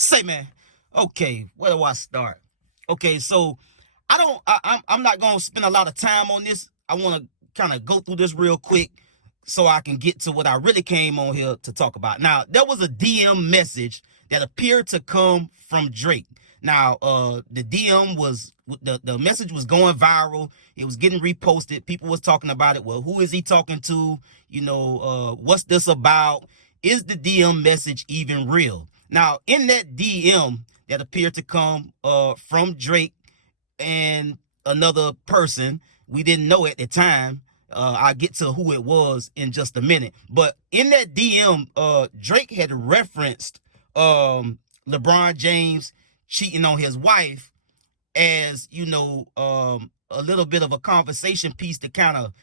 Say, man. Okay, where do I start? Okay, so I'm not gonna spend a lot of time on this. I want to kind of go through this real quick so I can get to what I really came on here to talk about. Now, there was a DM message that appeared to come from Drake. Now, the DM was the message was going viral. It was getting reposted. People was talking about it. Well, who is he talking to? What's this about? Is the DM message even real? Now, in that DM that appeared to come from Drake and another person, we didn't know at the time. I'll get to who it was in just a minute. But in that DM, Drake had referenced LeBron James cheating on his wife as, a little bit of a conversation piece to kind of,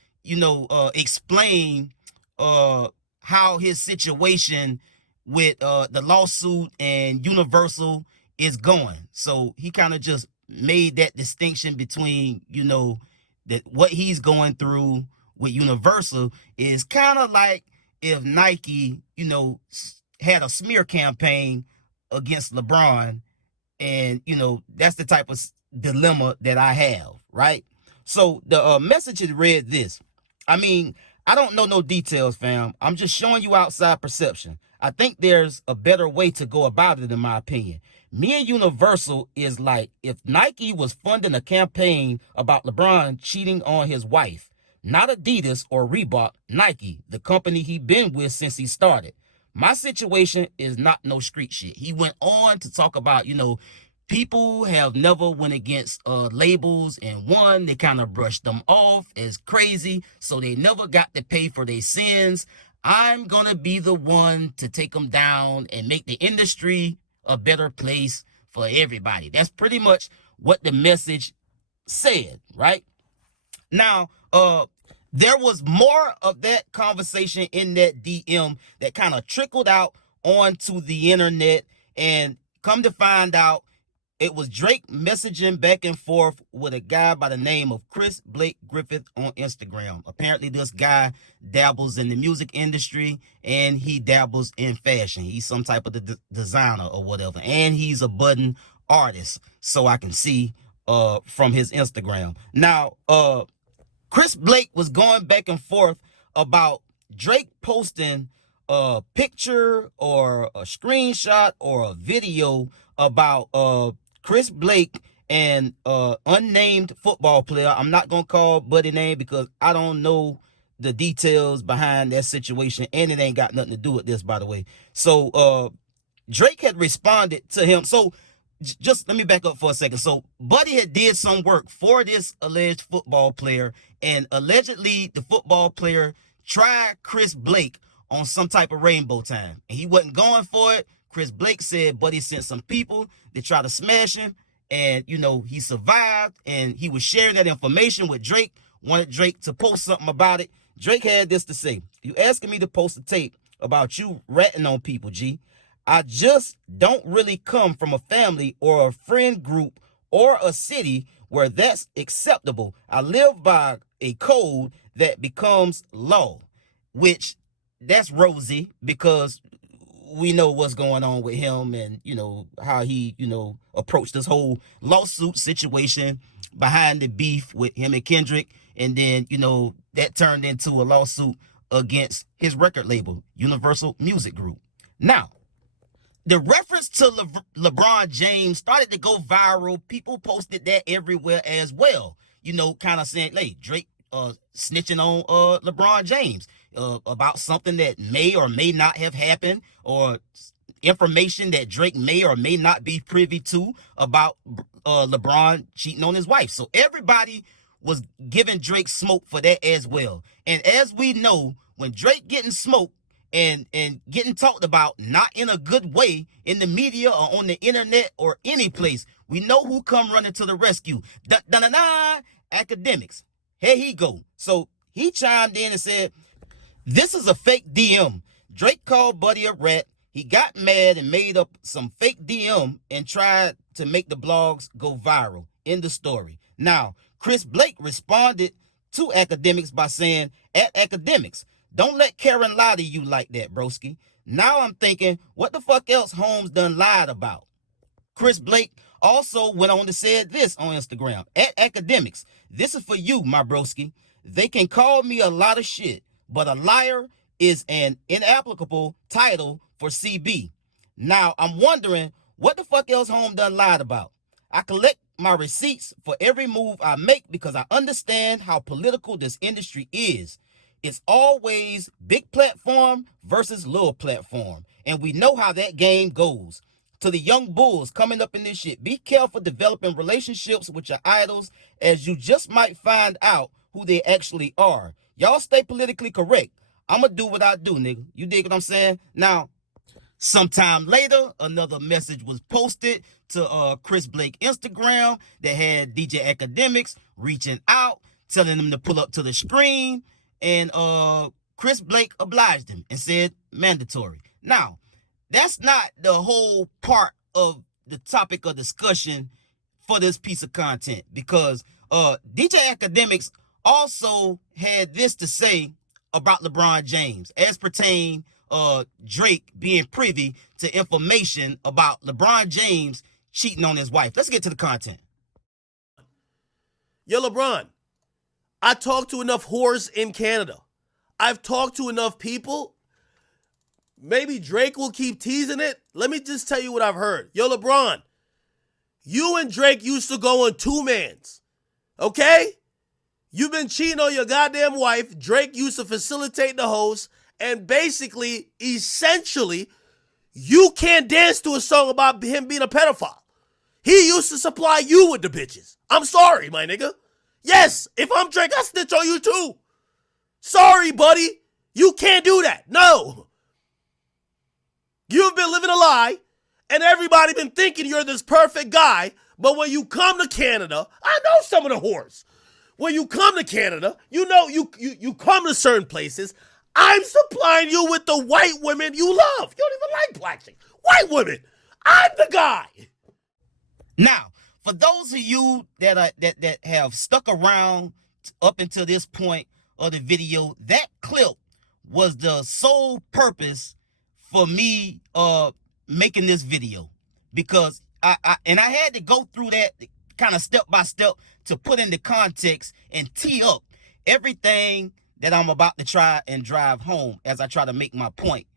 explain how his situation with the lawsuit and Universal is going. So he kind of just made that distinction between, that what he's going through with Universal is kind of like if Nike, had a smear campaign against LeBron. And, that's the type of dilemma that I have, right? So the message had read this. I mean, I don't know no details, fam. I'm just showing you outside perception. I think there's a better way to go about it, in my opinion. Me and Universal is like if Nike was funding a campaign about LeBron cheating on his wife. Not Adidas or Reebok, Nike, the company he been with since he started. My situation is not no street shit. He went on to talk about, people have never went against labels and won. They kind of brushed them off as crazy, so they never got to pay for their sins. I'm going to be the one to take them down and make the industry a better place for everybody. That's pretty much what the message said, right? Now, there was more of that conversation in that DM that kind of trickled out onto the internet, and come to find out, it was Drake messaging back and forth with a guy by the name of Chris Blake Griffith on Instagram. Apparently, this guy dabbles in the music industry and he dabbles in fashion. He's some type of designer or whatever, and he's a budding artist, so I can see from his Instagram. Now, Chris Blake was going back and forth about Drake posting a picture or a screenshot or a video about Chris Blake and unnamed football player. I'm not going to call Buddy name because I don't know the details behind that situation, and it ain't got nothing to do with this, by the way. So Drake had responded to him. So just let me back up for a second. So Buddy had did some work for this alleged football player, and allegedly the football player tried Chris Blake on some type of rainbow time, and he wasn't going for it. Chris Blake said Buddy sent some people to try to smash him, and he survived, and he was sharing that information with Drake, wanted Drake to post something about it. Drake had this to say: "You asking me to post a tape about you ratting on people, G. I just don't really come from a family or a friend group or a city where that's acceptable. I live by a code that becomes law," which that's rosy because we know what's going on with him and, how he, approached this whole lawsuit situation behind the beef with him and Kendrick. And then, that turned into a lawsuit against his record label, Universal Music Group. Now, the reference to LeBron James started to go viral. People posted that everywhere as well, kind of saying, hey, Drake snitching on LeBron James about something that may or may not have happened, or information that Drake may or may not be privy to about LeBron cheating on his wife. So everybody was giving Drake smoke for that as well. And as we know, when Drake getting smoked and getting talked about, not in a good way in the media or on the internet or any place, we know who come running to the rescue. Akademiks. Here he go. So he chimed in and said, "This is a fake DM. Drake called Buddy a rat. He got mad and made up some fake DM and tried to make the blogs go viral." In the story. Now, Chris Blake responded to Akademiks by saying, "At Akademiks, don't let Karen lie to you like that, broski. Now I'm thinking, what the fuck else Holmes done lied about? Chris Blake also went on to say this on Instagram. At Academics, this is for you, my broski. They can call me a lot of shit, but a liar is an inapplicable title for CB. Now, I'm wondering, what the fuck else Holmes done lied about? I collect my receipts for every move I make because I understand how political this industry is. It's always big platform versus little platform. And we know how that game goes. To the young bulls coming up in this shit, be careful developing relationships with your idols, as you just might find out who they actually are. Y'all stay politically correct. I'ma do what I do, nigga. You dig what I'm saying? Now, sometime later, another message was posted to Chris Blake Instagram that had DJ Akademiks reaching out, telling him to pull up to the screen, and Chris Blake obliged him and said mandatory. Now, that's not the whole part of the topic of discussion for this piece of content, because DJ Akademiks also had this to say about LeBron James as pertain Drake being privy to information about LeBron James cheating on his wife. Let's get to the content. Yo, LeBron, I talked to enough whores in Canada. I've talked to enough people. Maybe Drake will keep teasing it. Let me just tell you what I've heard. Yo, LeBron, you and Drake used to go on two-mans, okay? You've been cheating on your goddamn wife. Drake used to facilitate the host, and basically, essentially, you can't dance to a song about him being a pedophile. He used to supply you with the bitches. I'm sorry, my nigga. Yes, if I'm Drake, I snitch on you too. Sorry, buddy. You can't do that. No. You've been living a lie, and everybody been thinking you're this perfect guy, but when you come to Canada, I know some of the whores. When you come to Canada, you know you come to certain places, I'm supplying you with the white women you love. You don't even like black chicks. White women. I'm the guy. Now, for those of you that have stuck around up until this point of the video, that clip was the sole purpose for me making this video, because I had to go through that kind of step by step to put into context and tee up everything that I'm about to try and drive home as I try to make my point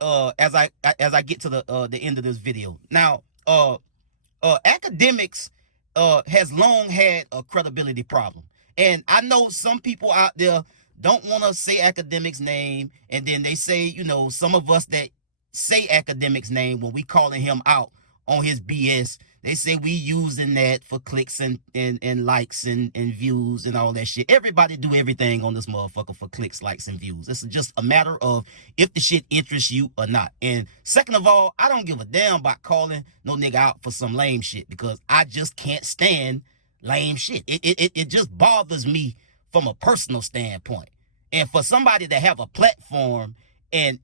as I get to the end of this video. Now, Akademiks has long had a credibility problem, and I know some people out there don't want to say Akademiks' name, and then they say, you know, some of us that say Akademiks' name when we calling him out on his BS, they say we using that for clicks and likes and views and all that shit. Everybody do everything on this motherfucker for clicks, likes, and views. It's just a matter of if the shit interests you or not. And second of all, I don't give a damn about calling no nigga out for some lame shit, because I just can't stand lame shit. It just bothers me from a personal standpoint. And for somebody to have a platform and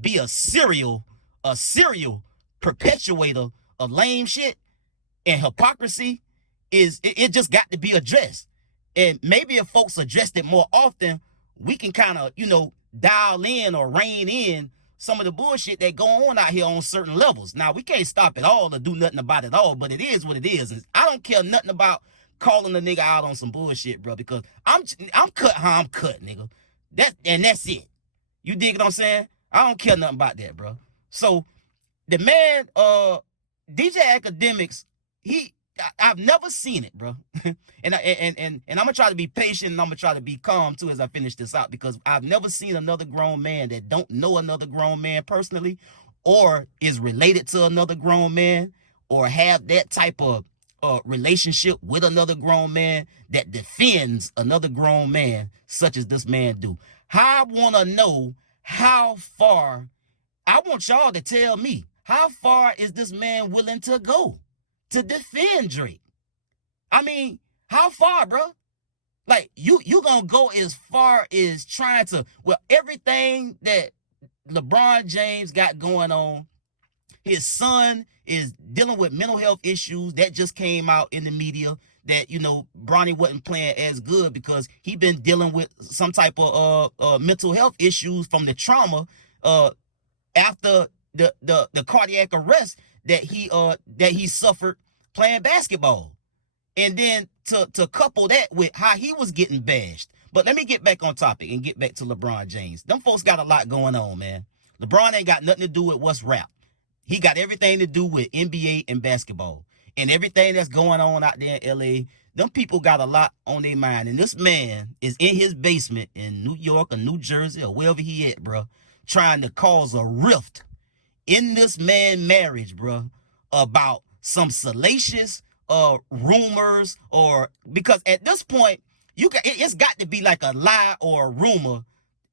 be a serial perpetuator of lame shit and hypocrisy, it just got to be addressed. And maybe if folks addressed it more often, we can kind of, you know, dial in or rein in some of the bullshit that go on out here on certain levels. Now, we can't stop it all or do nothing about it all, but it is what it is. And I don't care nothing about calling a nigga out on some bullshit, bro, because I'm cut how I'm cut, nigga. That's it. You dig what I'm saying? I don't care nothing about that, bro. So the man, DJ Akademiks, I've never seen it, bro. and I'm gonna try to be patient, and I'm gonna try to be calm too as I finish this out, because I've never seen another grown man that don't know another grown man personally, or is related to another grown man, or have that type of relationship with another grown man that defends another grown man, such as this man do. I want to know how far. I want y'all to tell me, how far is this man willing to go to defend Drake? I mean, how far, bro? Like, you gonna go as far as trying to, well, everything that LeBron James got going on, his son is dealing with mental health issues that just came out in the media, that, you know, Bronny wasn't playing as good because he been dealing with some type of mental health issues from the trauma after the cardiac arrest that he suffered playing basketball. And then to couple that with how he was getting bashed. But let me get back on topic and get back to LeBron James. Them folks got a lot going on, man. LeBron ain't got nothing to do with what's rap. He got everything to do with NBA and basketball. And everything that's going on out there in LA, them people got a lot on their mind. And this man is in his basement in New York or New Jersey or wherever he at, bro, trying to cause a rift in this man marriage, bro, about some salacious rumors, or because at this point it's got to be like a lie or a rumor,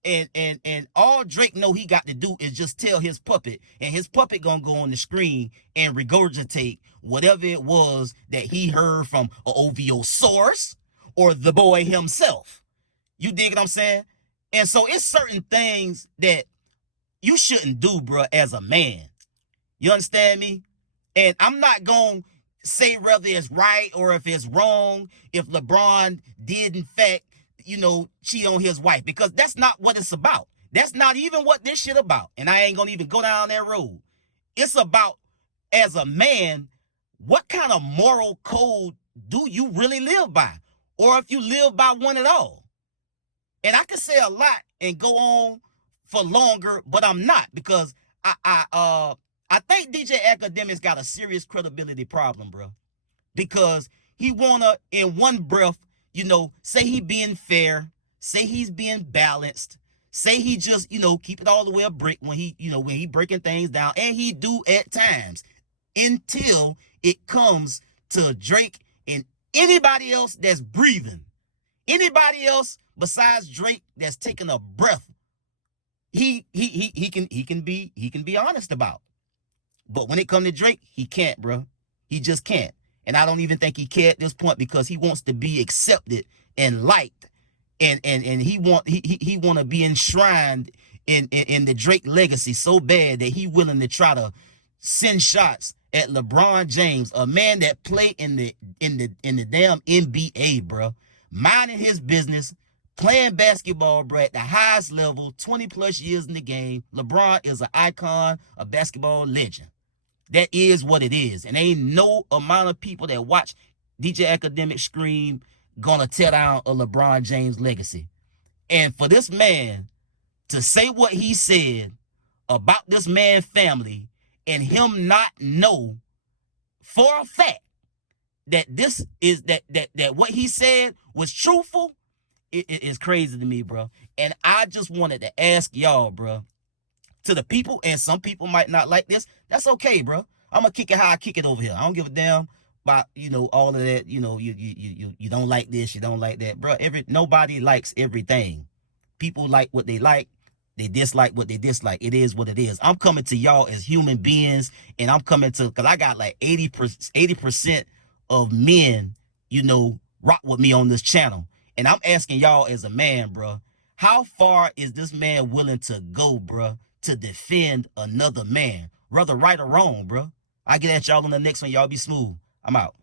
and all Drake know he got to do is just tell his puppet, and his puppet gonna go on the screen and regurgitate whatever it was that he heard from a OVO source or the boy himself. You dig what I'm saying? And so it's certain things that you shouldn't do, bro, as a man. You understand me? And I'm not going to say whether it's right or if it's wrong, if LeBron did, in fact, cheat on his wife, because that's not what it's about. That's not even what this shit about. And I ain't going to even go down that road. It's about, as a man, what kind of moral code do you really live by? Or if you live by one at all. And I could say a lot and go on for longer, but I'm not, because I think DJ Akademiks got a serious credibility problem, bro. Because he wanna, in one breath, say he being fair, say he's being balanced, say he just, keep it all the way a brick when he breaking things down, and he do at times, until it comes to Drake and anybody else that's breathing, anybody else besides Drake that's taking a breath. He can be honest about. But when it comes to Drake, he can't, bro. He just can't. And I don't even think he can at this point, because he wants to be accepted and liked. And he want to be enshrined in the Drake legacy so bad that he willing to try to send shots at LeBron James, a man that play in the damn NBA, bro, minding his business, playing basketball, bro, at the highest level, 20 plus years in the game. LeBron is an icon, a basketball legend. That is what it is. And ain't no amount of people that watch DJ Akademiks scream gonna tear down a LeBron James legacy. And for this man to say what he said about this man's family, and him not know for a fact that this is that what he said was truthful, it is crazy to me, bro. And I just wanted to ask y'all, bro, to the people, and some people might not like this. That's okay, bro. I'm gonna kick it how I kick it over here. I don't give a damn about all of that. You don't like this, you don't like that, bro. Nobody likes everything. People like what they like. They dislike what they dislike. It is what it is. I'm coming to y'all as human beings, and I'm coming to, because I got like 80% of men, rock with me on this channel. And I'm asking y'all as a man, bro, how far is this man willing to go, bro, to defend another man, whether right or wrong, bro? I get at y'all on the next one. Y'all be smooth. I'm out.